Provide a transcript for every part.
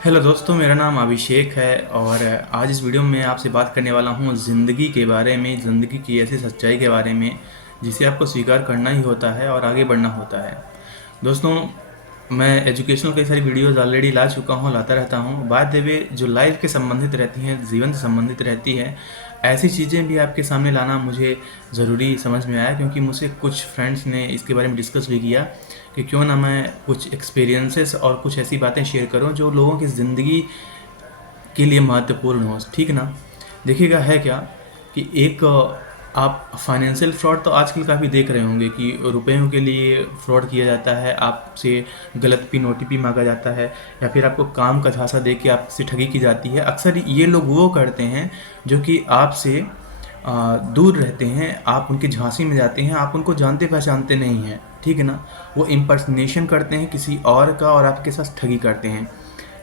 Hello दोस्तों, मेरा नाम अभिषेक है और आज इस वीडियो में आपसे बात करने वाला हूँ ज़िंदगी के बारे में, ज़िंदगी की ऐसी सच्चाई के बारे में जिसे आपको स्वीकार करना ही होता है और आगे बढ़ना होता है। दोस्तों, मैं एजुकेशनल कई सारी वीडियोस ऑलरेडी ला चुका हूँ, लाता रहता हूँ। बात देवे जो लाइफ के संबंधित रहती हैं, जीवन से संबंधित रहती है, ऐसी चीज़ें भी आपके सामने लाना मुझे ज़रूरी समझ में आया, क्योंकि मुझसे कुछ फ्रेंड्स ने इसके बारे में डिस्कस भी किया कि क्यों ना मैं कुछ एक्सपीरियंसेस और कुछ ऐसी बातें शेयर करूं जो लोगों की ज़िंदगी के लिए महत्वपूर्ण हो। ठीक ना? देखिएगा, है क्या कि एक आप फाइनेंशियल फ्रॉड तो आजकल काफ़ी देख रहे होंगे कि रुपयों के लिए फ्रॉड किया जाता है, आपसे गलत पिन ओटीपी मांगा जाता है, या फिर आपको काम का झांसा दे के आपसे ठगी की जाती है। अक्सर ये लोग वो करते हैं जो कि आपसे दूर रहते हैं, आप उनके झांसे में जाते हैं, आप उनको जानते पहचानते नहीं हैं। ठीक है ना? वो इम्पर्सनेशन करते हैं किसी और का और आपके साथ ठगी करते हैं।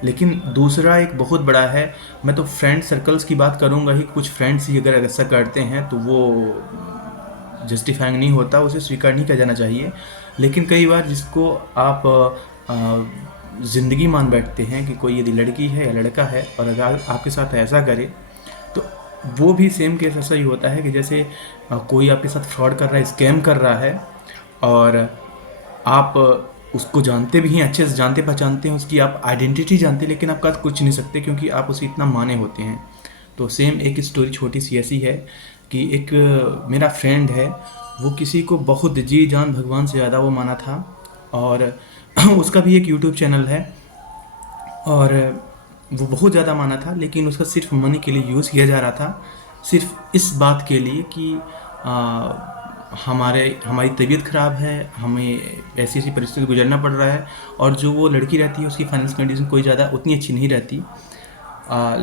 लेकिन दूसरा एक बहुत बड़ा है, मैं तो फ्रेंड सर्कल्स की बात करूंगा ही। कुछ फ्रेंड्स ही अगर ऐसा करते हैं तो वो जस्टिफाइंग नहीं होता, उसे स्वीकार नहीं किया जाना चाहिए। लेकिन कई बार जिसको आप ज़िंदगी मान बैठते हैं कि कोई यदि लड़की है या लड़का है और अगर आपके साथ ऐसा करे, तो वो भी सेम केस ऐसा ही होता है कि जैसे कोई आपके साथ फ्रॉड कर रहा है, स्कैम कर रहा है, और आप उसको जानते भी हैं, अच्छे से जानते पहचानते हैं, उसकी आप आइडेंटिटी जानते हैं, लेकिन आप कर कुछ नहीं सकते क्योंकि आप उसे इतना माने होते हैं। तो सेम एक स्टोरी छोटी सी ऐसी है कि एक मेरा फ्रेंड है, वो किसी को बहुत जी जान भगवान से ज़्यादा वो माना था, और उसका भी एक यूट्यूब चैनल है, और वो बहुत ज़्यादा माना था, लेकिन उसका सिर्फ मनी के लिए यूज़ किया जा रहा था। सिर्फ इस बात के लिए कि हमारी तबीयत ख़राब है, हमें ऐसी ऐसी परिस्थिति से गुजरना पड़ रहा है, और जो वो लड़की रहती है उसकी फाइनेंशियल कंडीशन कोई ज़्यादा उतनी अच्छी नहीं रहती।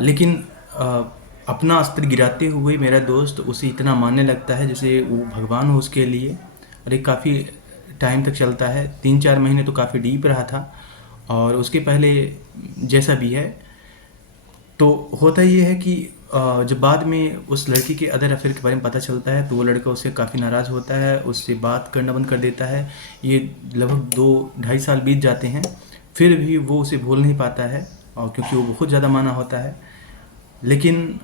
लेकिन आ, अपना अस्त्र गिराते हुए मेरा दोस्त उसे इतना मानने लगता है जैसे वो भगवान हो उसके लिए। और ये काफ़ी टाइम तक चलता है, 3-4 महीने तो काफ़ी डीप रहा था। और उसके पहले जैसा भी है, तो होता ये है कि जब बाद में उस लड़की के अदर अफेयर के बारे में पता चलता है तो वो लड़का उससे काफ़ी नाराज़ होता है, उससे बात करना बंद कर देता है। ये लगभग 2-2.5 साल बीत जाते हैं, फिर भी वो उसे भूल नहीं पाता है, और क्योंकि वो बहुत ज़्यादा माना होता है। लेकिन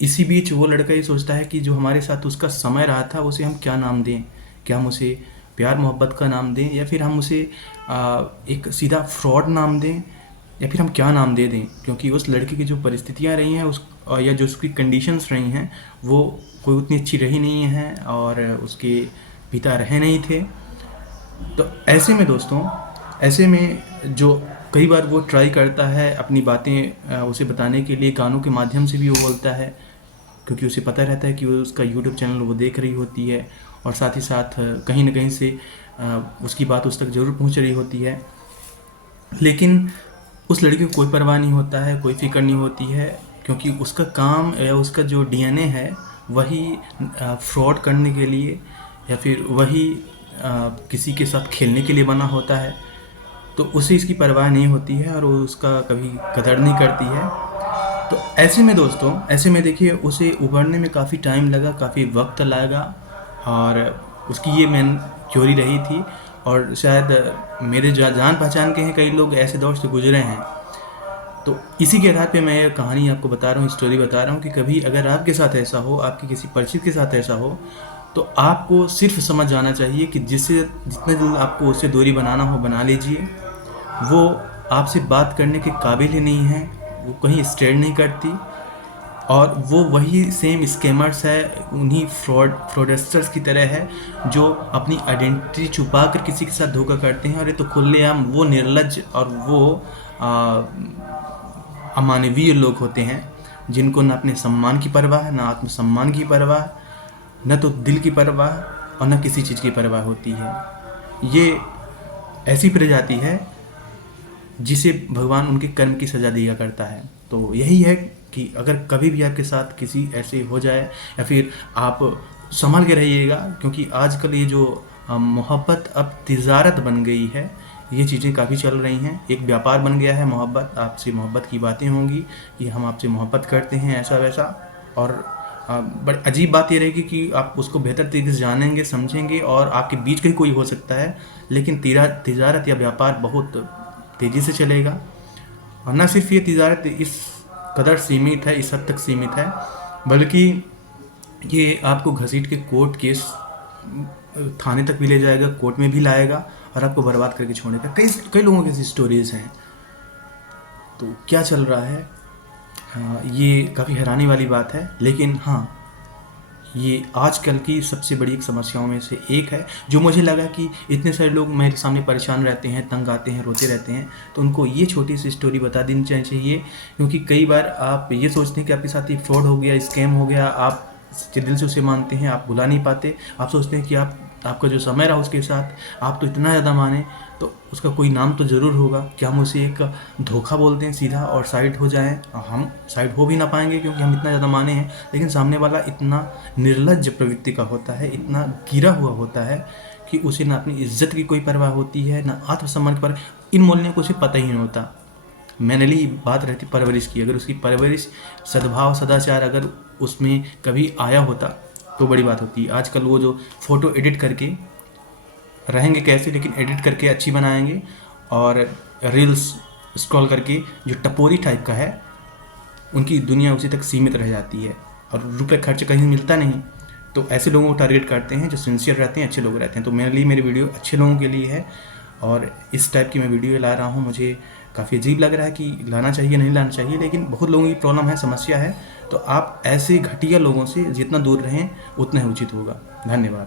इसी बीच वो लड़का ये सोचता है कि जो हमारे साथ उसका समय रहा था उसे हम क्या नाम दें। क्या हम उसे प्यार मोहब्बत का नाम दें, या फिर हम उसे एक सीधा फ्रॉड नाम दें, या फिर हम क्या नाम दे दें। क्योंकि उस लड़की की जो परिस्थितियाँ रही हैं या जो उसकी कंडीशंस रही हैं, वो कोई उतनी अच्छी रही नहीं हैं, और उसके पिता रहे नहीं थे। तो ऐसे में दोस्तों, ऐसे में जो कई बार वो ट्राई करता है अपनी बातें उसे बताने के लिए, गानों के माध्यम से भी वो बोलता है, क्योंकि उसे पता रहता है कि वो उसका यूट्यूब चैनल वो देख रही होती है, और साथ ही साथ कहीं ना कहीं से उसकी बात उस तक ज़रूर पहुंच रही होती है। लेकिन उस लड़की को कोई परवाह नहीं होता है, कोई फिक्र नहीं होती है, क्योंकि उसका काम या उसका जो डीएनए है वही फ्रॉड करने के लिए, या फिर वही किसी के साथ खेलने के लिए बना होता है। तो उसे इसकी परवाह नहीं होती है और वो उसका कभी कदर नहीं करती है। तो ऐसे में दोस्तों, ऐसे में देखिए, उसे उभरने में काफ़ी टाइम लगा, काफ़ी वक्त लगा, और उसकी ये मेन क्योरी रही थी। और शायद मेरे जान पहचान के हैं कई लोग ऐसे दौर से गुजरे हैं। तो इसी के आधार पे मैं ये कहानी आपको बता रहा हूँ, स्टोरी बता रहा हूँ कि कभी अगर आपके साथ ऐसा हो, आपके किसी परिचित के साथ ऐसा हो, तो आपको सिर्फ समझ जाना चाहिए कि जिससे जितना जल्द आपको उससे दूरी बनाना हो बना लीजिए। वो आपसे बात करने के काबिल ही नहीं है, वो कहीं स्टैंड नहीं करती, और वो वही सेम स्कैमर्स है, उन्हीं फ्रॉडस्टर्स की तरह है जो अपनी आइडेंटिटी छुपा कर किसी के साथ धोखा करते हैं। और ये तो खुलेआम वो निर्लज और वो अमानवीय लोग होते हैं जिनको न अपने सम्मान की परवाह है, न आत्मसम्मान की परवाह, न तो दिल की परवाह, और न किसी चीज़ की परवाह होती है। ये ऐसी प्रजाति है जिसे भगवान उनके कर्म की सज़ा दिया करता है। तो यही है कि अगर कभी भी आपके साथ किसी ऐसे हो जाए, या फिर आप संभल के रहिएगा, क्योंकि आजकल ये जो मोहब्बत अब तिजारत बन गई है, ये चीज़ें काफ़ी चल रही हैं, एक व्यापार बन गया है मोहब्बत। आपसे मोहब्बत की बातें होंगी कि हम आपसे मोहब्बत करते हैं, ऐसा वैसा। और बड़ी अजीब बात ये रहेगी कि आप उसको बेहतर तरीके से जानेंगे, समझेंगे, और आपके बीच का ही कोई हो सकता है, लेकिन तिजारत या व्यापार बहुत तेज़ी से चलेगा। और न सिर्फ ये तिजारत इस कदर सीमित है, इस हद तक सीमित है, बल्कि ये आपको घसीट के कोर्ट केस थाने तक भी ले जाएगा, कोर्ट में भी लाएगा और आपको बर्बाद करके छोड़ेगा। कई कई लोगों की ऐसी स्टोरीज़ हैं। तो क्या चल रहा है, ये काफ़ी हैरानी वाली बात है। लेकिन हाँ, ये आजकल की सबसे बड़ी एक समस्याओं में से एक है, जो मुझे लगा कि इतने सारे लोग मेरे सामने परेशान रहते हैं, तंग आते हैं, रोते रहते हैं, तो उनको ये छोटी सी स्टोरी बता देनी चाहिए। क्योंकि कई बार आप ये सोचते हैं कि आपके साथ ये फ्रॉड हो गया, स्कैम हो गया, आप सच्चे दिल से उसे मानते हैं, आप भुला नहीं पाते। आप सोचते हैं कि आपका जो समय रहा उसके साथ आप तो इतना ज़्यादा माने, तो उसका कोई नाम तो ज़रूर होगा कि हम उसे एक धोखा बोलते हैं सीधा और साइड हो जाएं। हम साइड हो भी ना पाएंगे क्योंकि हम इतना ज़्यादा माने हैं, लेकिन सामने वाला इतना निर्लज्ज प्रवृत्ति का होता है, इतना गिरा हुआ होता है कि उसे ना अपनी इज्जत की कोई परवाह होती है, ना आत्मसम्मान की परवाह। इन मूल्यों को उसे पता ही नहीं होता। मैनली बात रहती परवरिश की, अगर उसकी परवरिश सद्भाव सदाचार अगर उसमें कभी आया होता तो बड़ी बात होती। आजकल वो जो फ़ोटो एडिट करके रहेंगे कैसे, लेकिन एडिट करके अच्छी बनाएंगे, और रील्स स्क्रॉल करके जो टपोरी टाइप का है, उनकी दुनिया उसी तक सीमित रह जाती है और रुपए खर्च कहीं मिलता नहीं। तो ऐसे लोगों को टारगेट करते हैं जो सिंसियर रहते हैं, अच्छे लोग रहते हैं। तो मेरे लिए मेरी वीडियो अच्छे लोगों के लिए है, और इस टाइप की मैं वीडियो ला रहा हूँ। मुझे काफ़ी अजीब लग रहा है कि लाना चाहिए नहीं लाना चाहिए, लेकिन बहुत लोगों की प्रॉब्लम है, समस्या है। तो आप ऐसे घटिया लोगों से जितना दूर रहें उतना ही उचित होगा। धन्यवाद।